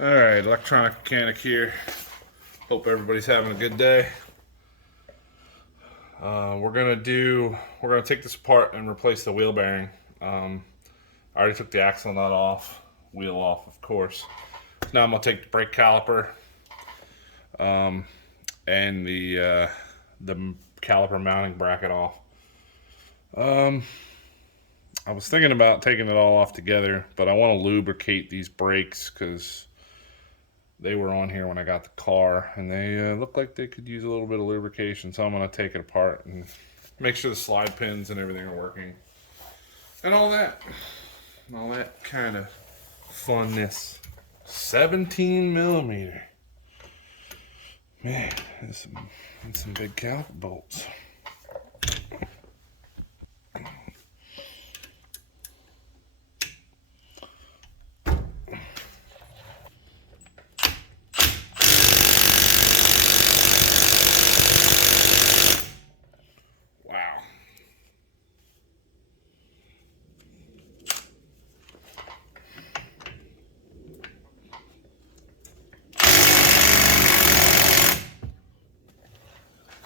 Alright, electronic mechanic here. Hope everybody's having a good day. We're gonna take this apart and replace the wheel bearing. I already took the axle nut off, wheel off, of course. Now I'm gonna take the brake caliper and the caliper mounting bracket off. I was thinking about taking it all off together, but I want to lubricate these brakes because they were on here when I got the car, and they look like they could use a little bit of lubrication. So I'm going to take it apart and make sure the slide pins and everything are working, and all that kind of funness. 17 millimeter, man. That's some big caliper bolts.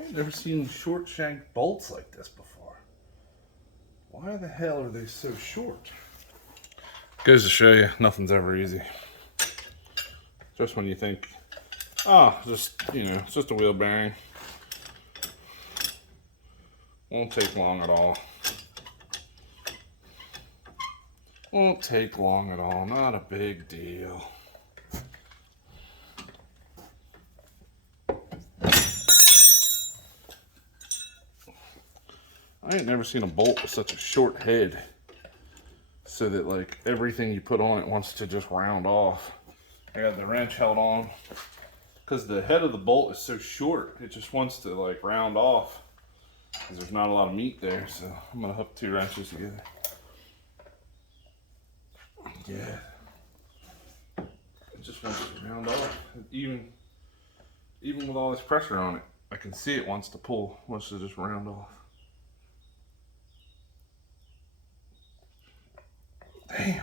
I've never seen short shank bolts like this before. Why the hell are they so short? Goes to show you, nothing's ever easy. Just when you think, it's just a wheel bearing. Won't take long at all. Won't take long at all, not a big deal. I ain't never seen a bolt with such a short head so that like everything you put on it wants to just round off. I got the wrench held on because the head of the bolt is so short, it just wants to like round off because there's not a lot of meat there. So I'm gonna hook two wrenches together. Yeah, it just wants to round off. Even with all this pressure on it, I can see it wants to pull, wants to just round off. Damn.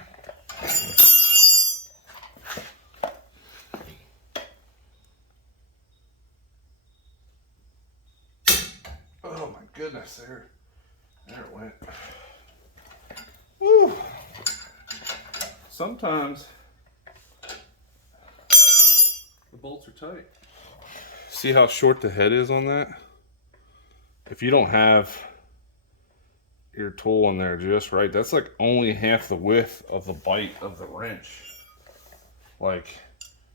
Oh my goodness, there it went. Woo. Sometimes the bolts are tight. See how short the head is on that? If you don't have your tool in there just right, that's like only half the width of the bite of the wrench. Like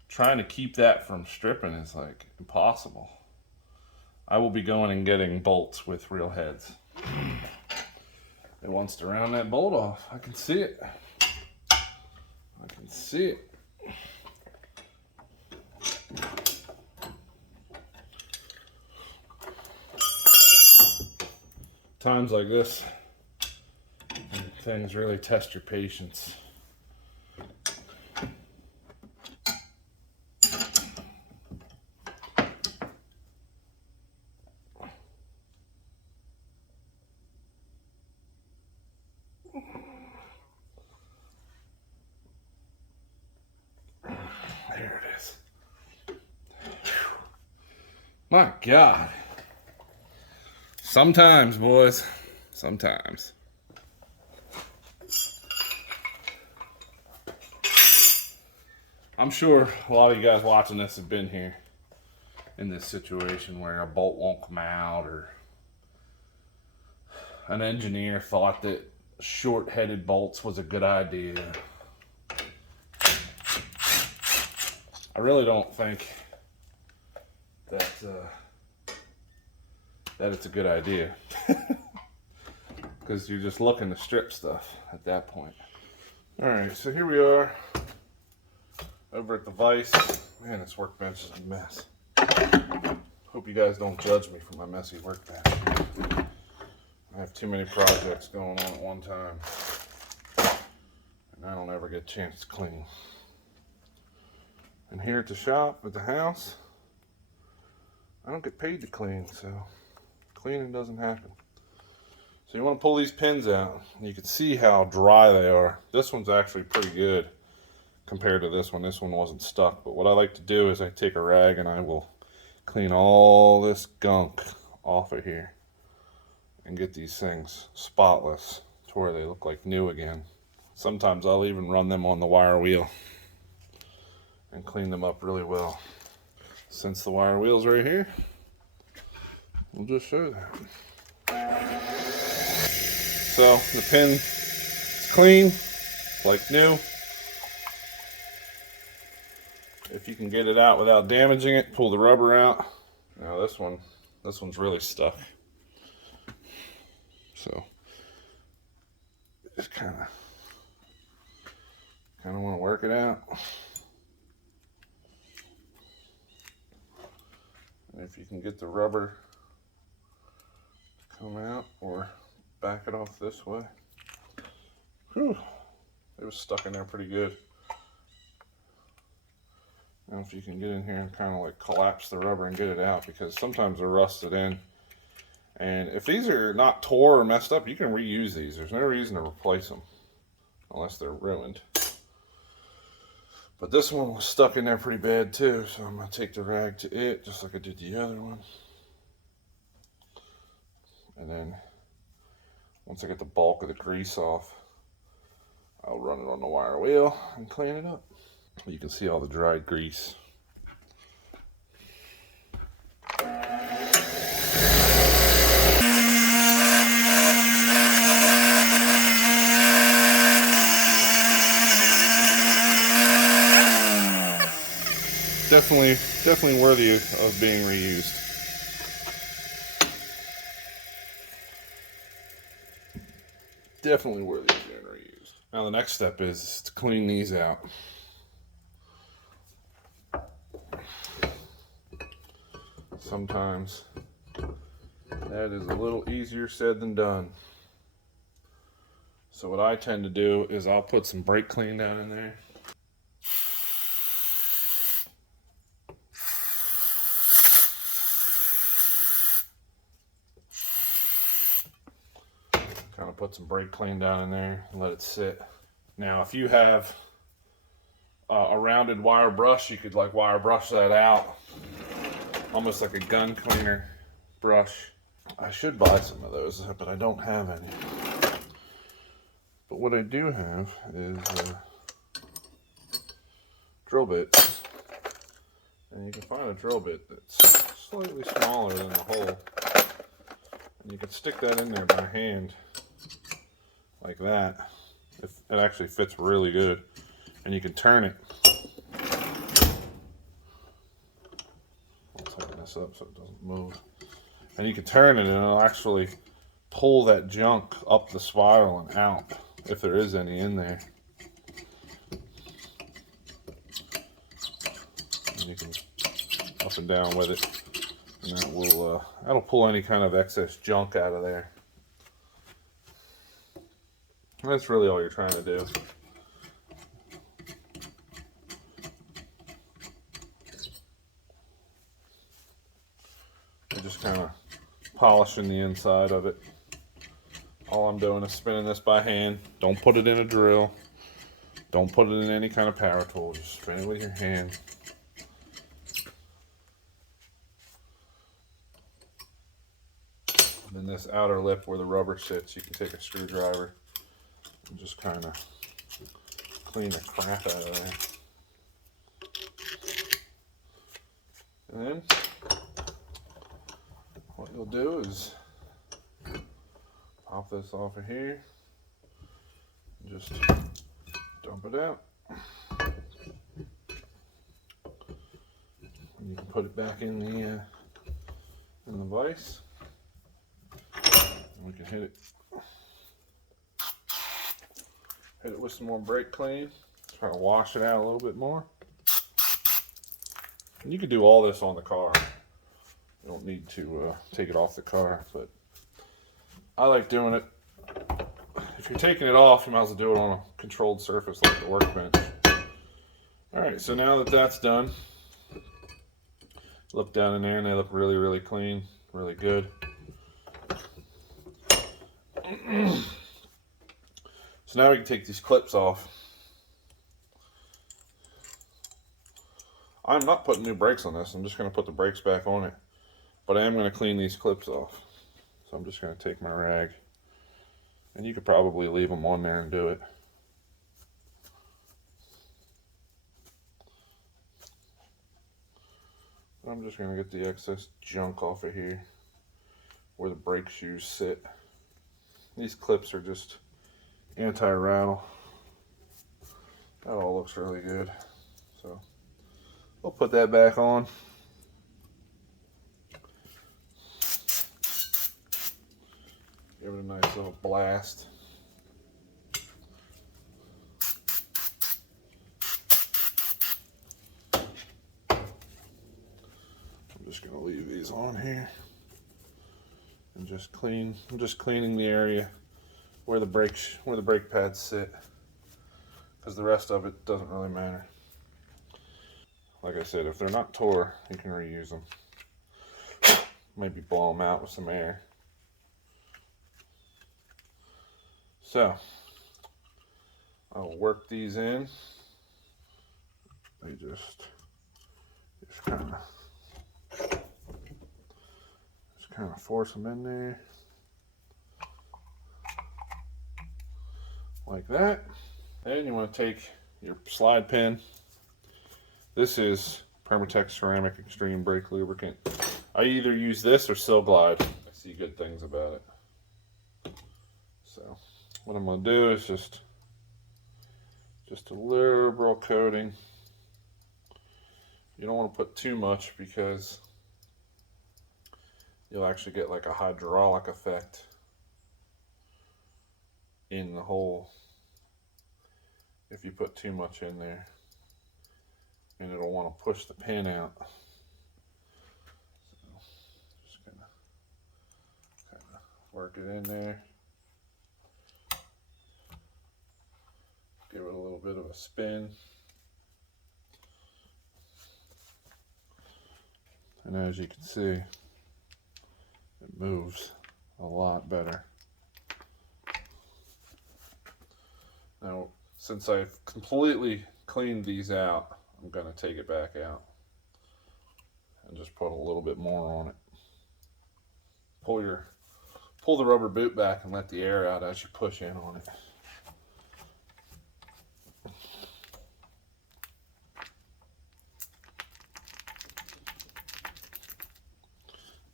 trying to keep that from stripping is like impossible. I will be going and getting bolts with real heads. It wants to round that bolt off. I can see it. I can see it. Times like this, things really test your patience. There it is. My God. Sometimes, boys. Sometimes. I'm sure a lot of you guys watching this have been here in this situation where a bolt won't come out, or an engineer thought that short-headed bolts was a good idea. I really don't think that it's a good idea because you're just looking to strip stuff at that point. All right, so here we are over at the vise. Man, this workbench is a mess. Hope you guys don't judge me for my messy workbench. I have too many projects going on at one time, and I don't ever get a chance to clean. And here at the shop, at the house, I don't get paid to clean, so cleaning doesn't happen. So you want to pull these pins out, and you can see how dry they are. This one's actually pretty good compared to this one. This one wasn't stuck. But what I like to do is I take a rag and I will clean all this gunk off of here and get these things spotless to where they look like new again. Sometimes I'll even run them on the wire wheel and clean them up really well. Since the wire wheel's right here, we'll just show that. So the pin is clean, like new. If you can get it out without damaging it, pull the rubber out. Now this one's really stuck. So just kind of want to work it out. And if you can get the rubber to come out or back it off this way. Whew, it was stuck in there pretty good. Now if you can get in here and kind of like collapse the rubber and get it out, because sometimes they're rusted in. And if these are not tore or messed up, you can reuse these. There's no reason to replace them unless they're ruined. But this one was stuck in there pretty bad too, so I'm going to take the rag to it just like I did the other one. And then once I get the bulk of the grease off, I'll run it on the wire wheel and clean it up. You can see all the dried grease. Definitely worthy of being reused. Definitely worthy of being reused. Now the next step is to clean these out. Sometimes that is a little easier said than done. So what I tend to do is I'll put some brake clean down in there. Kind of put some brake clean down in there and let it sit. Now if you have a rounded wire brush, you could like wire brush that out. Almost like a gun cleaner brush. I should buy some of those, but I don't have any. But what I do have is drill bits. And you can find a drill bit that's slightly smaller than the hole. And you can stick that in there by hand, like that. It actually fits really good. And you can turn it. Up so it doesn't move, and you can turn it and it'll actually pull that junk up the spiral and out if there is any in there. And you can up and down with it, and that will that'll pull any kind of excess junk out of there. And that's really all you're trying to do. Just kind of polishing the inside of it. All I'm doing is spinning this by hand. Don't put it in a drill. Don't put it in any kind of power tool. Just spin it with your hand. And then this outer lip where the rubber sits, you can take a screwdriver and just kind of clean the crap out of there. And then what you'll do is pop this off of here and just dump it out. And you can put it back in the vise. And we can hit it with some more brake clean. Try to wash it out a little bit more. And you can do all this on the car. You don't need to take it off the car, but I like doing it. If you're taking it off, you might as well do it on a controlled surface like the workbench. Alright, so now that that's done, look down in there and they look really, really clean, really good. So now we can take these clips off. I'm not putting new brakes on this. I'm just going to put the brakes back on it. But I am going to clean these clips off. So I'm just going to take my rag. And you could probably leave them on there and do it. I'm just going to get the excess junk off of here where the brake shoes sit. These clips are just anti-rattle. That all looks really good. So we'll put that back on. Give it a nice little blast. I'm just going to leave these on here and just clean. I'm just cleaning the area where the brake pads sit, because the rest of it doesn't really matter. Like I said, if they're not tore, you can reuse them. Maybe blow them out with some air. So I'll work these in. They just kind of force them in there like that. Then you want to take your slide pin. This is Permatex Ceramic Extreme Brake Lubricant. I either use this or Sil Glide. I see good things about it. So what I'm going to do is just a liberal coating. You don't want to put too much because you'll actually get like a hydraulic effect in the hole if you put too much in there, and it'll want to push the pin out. So just gonna kind of work it in there, give it a little bit of a spin, and as you can see, it moves a lot better. Now, since I've completely cleaned these out, I'm going to take it back out and just put a little bit more on it. Pull the rubber boot back and let the air out as you push in on it.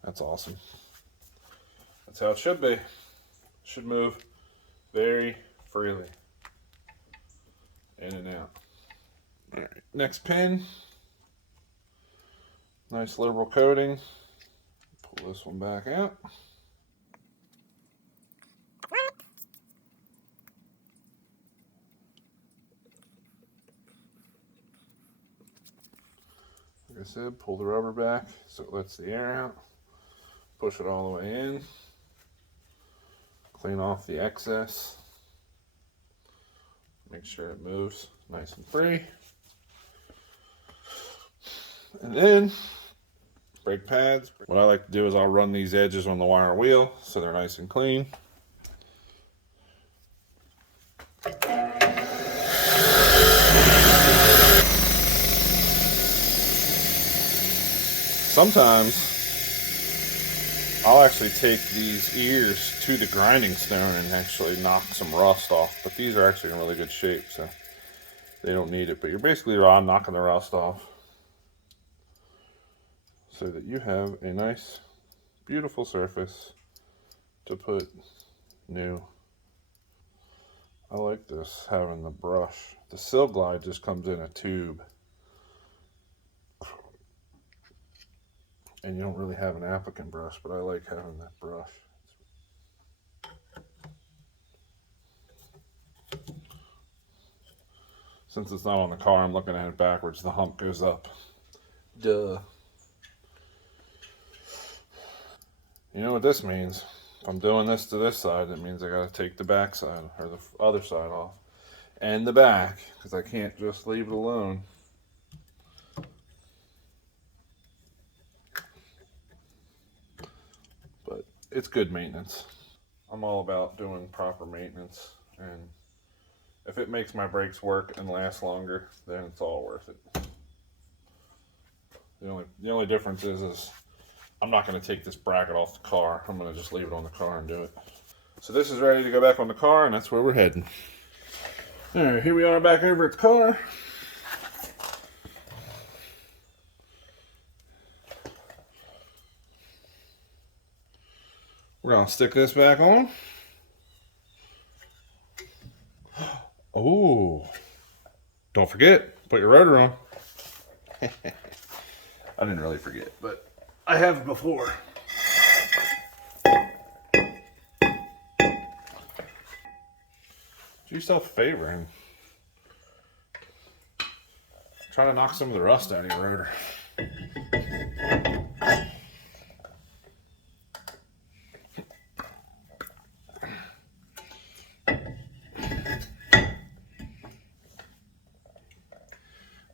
That's awesome. That's how it should be. It should move very freely in and out. All right, next pin. Nice liberal coating. Pull this one back out. Like I said, pull the rubber back so it lets the air out. Push it all the way in. Clean off the excess. Make sure it moves nice and free. And then brake pads. What I like to do is I'll run these edges on the wire wheel so they're nice and clean. Sometimes I'll actually take these ears to the grinding stone and actually knock some rust off, but these are actually in really good shape, so they don't need it. But you're basically knocking the rust off so that you have a nice, beautiful surface to put new. I like this, having the brush. The Sil Glide just comes in a tube, and you don't really have an applicant brush, but I like having that brush. Since it's not on the car, I'm looking at it backwards. The hump goes up. Duh. You know what this means? If I'm doing this to this side, it means I gotta take the back side or the other side off. And the back, because I can't just leave it alone. But it's good maintenance. I'm all about doing proper maintenance, and if it makes my brakes work and last longer, then it's all worth it. The only difference is I'm not going to take this bracket off the car. I'm going to just leave it on the car and do it. So this is ready to go back on the car, and that's where we're heading. All right, here we are back over at the car. We're going to stick this back on. Oh, don't forget, put your rotor on. I didn't really forget, but I have before. Do yourself a favor and try to knock some of the rust out of your rotor.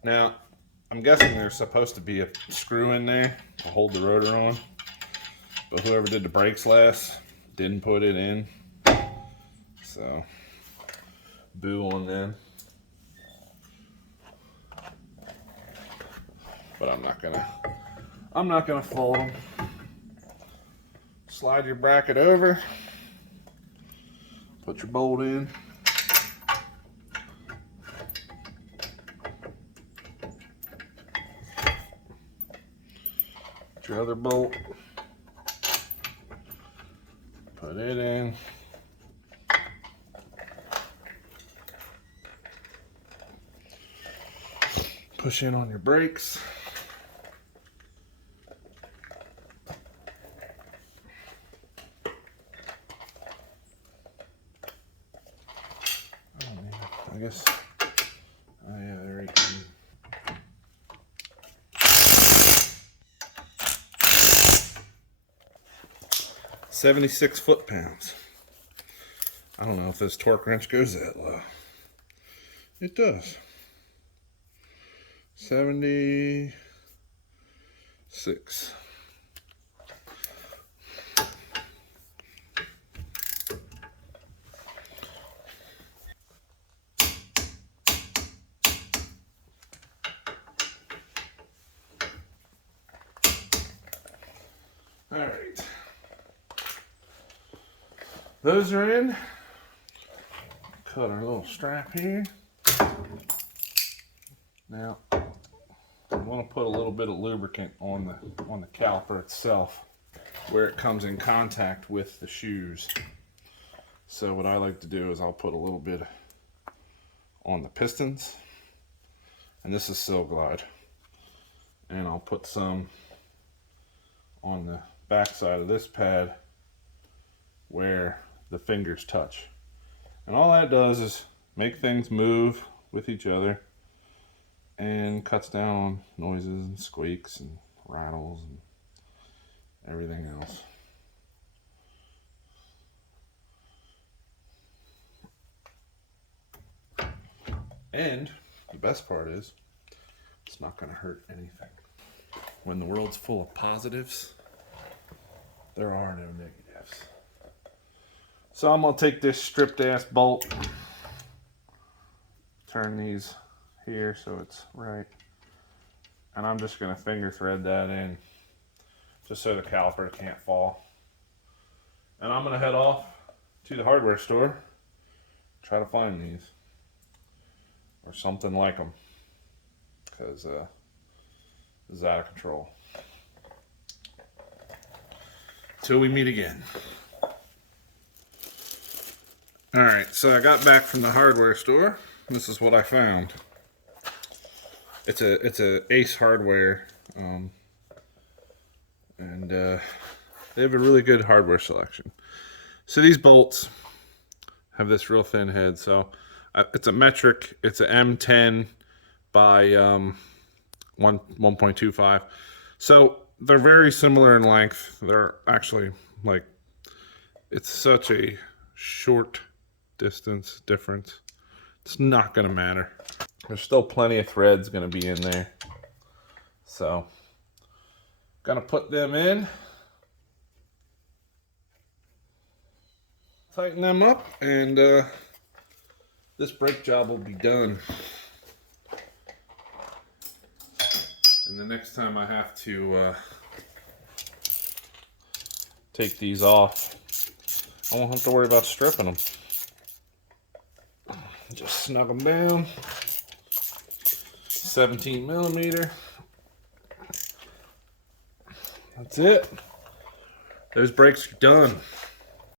Now, I'm guessing there's supposed to be a screw in there to hold the rotor on, but whoever did the brakes last didn't put it in, so boo on them. But I'm not gonna fold them. Slide your bracket over, put your bolt in. Your other bolt, put it in, push in on your brakes, I guess, oh yeah, there we go. 76 foot-pounds. I don't know if this torque wrench goes that low. It does. 76. All right. Those are in. Cut our little strap here. Now, I want to put a little bit of lubricant on the caliper itself where it comes in contact with the shoes. So what I like to do is I'll put a little bit on the pistons, and this is Sil Glide, and I'll put some on the back side of this pad where the fingers touch. And all that does is make things move with each other and cuts down on noises and squeaks and rattles and everything else. And the best part is it's not going to hurt anything. When the world's full of positives, there are no negatives. So I'm going to take this stripped ass bolt, turn these here so it's right, and I'm just going to finger thread that in just so the caliper can't fall. And I'm going to head off to the hardware store, try to find these or something like them, because this is out of control. Till we meet again. Alright, so I got back from the hardware store. This is what I found. It's a Ace Hardware, and they have a really good hardware selection. So these bolts have this real thin head. So it's a metric. It's a M10 by 1.25. So they're very similar in length. They're actually like, it's such a short distance difference. It's not going to matter. There's still plenty of threads going to be in there. So, going to put them in. Tighten them up, and this brake job will be done. And the next time I have to take these off, I won't have to worry about stripping them. Just snug them down. 17 millimeter. That's it. Those brakes are done.